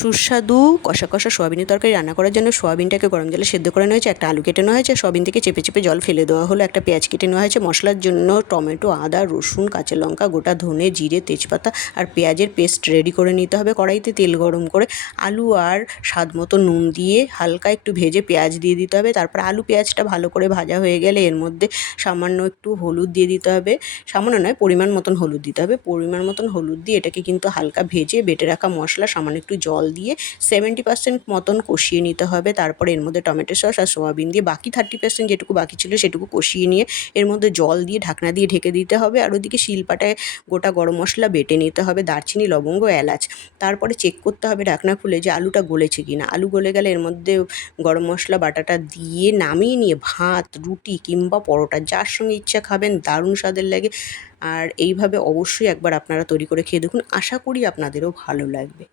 সুস্বাদু কষা কষা সোয়াবিনের তরকারি রান্না করার জন্য সোয়াবিনটাকে গরম জলে সেদ্ধ করে নেওয়া হয়েছে, একটা আলু কেটে নেওয়া হয়েছে, সোয়াবিন থেকে চেপে চেপে জল ফেলে দেওয়া হলো, একটা পেঁয়াজ কেটে নেওয়া হয়েছে, মশলার জন্য টমেটো, আদা, রসুন, কাঁচা লঙ্কা, গোটা ধনে, জিরে, তেজপাতা আর পেঁয়াজের পেস্ট রেডি করে নিতে হবে। কড়াইতে তেল গরম করে আলু আর স্বাদ মতো নুন দিয়ে হালকা একটু ভেজে পেঁয়াজ দিয়ে দিতে হবে। তারপর আলু পেঁয়াজটা ভালো করে ভাজা হয়ে গেলে এর মধ্যে সামান্য একটু হলুদ দিয়ে দিতে হবে। সামান্য নয়, পরিমাণ মতন হলুদ দিতে হবে। পরিমাণ মতন হলুদ দিয়ে এটাকে কিন্তু হালকা ভেজে বেটে রাখা মশলা, সামান্য একটু জল দিয়ে সেভেন্টি পার্সেন্ট মতন কষিয়ে নিতে হবে। তারপরে এর মধ্যে টমেটো সস আর সোয়াবিন দিয়ে বাকি থার্টি পার্সেন্ট যেটুকু বাকি ছিল সেটুকু কষিয়ে নিয়ে এর মধ্যে জল দিয়ে ঢাকনা দিয়ে ঢেকে দিতে হবে। আর ওদিকে শিলপাটায় গোটা গরম মশলা বেটে নিতে হবে, দারচিনি, লবঙ্গ, এলাচ। তারপরে চেক করতে হবে ঢাকনা খুলে যে আলুটা গলেছে কি না আলু গলে গেলে এর মধ্যে গরম মশলা, বাটাটা দিয়ে নামিয়ে নিয়ে ভাত, রুটি কিংবা পরোটা যার সঙ্গে ইচ্ছা খাবেন, দারুণ স্বাদের লাগে। আর এইভাবে অবশ্যই একবার আপনারা তৈরি করে খেয়ে দেখুন। আশা করি আপনাদেরও ভালো লাগবে।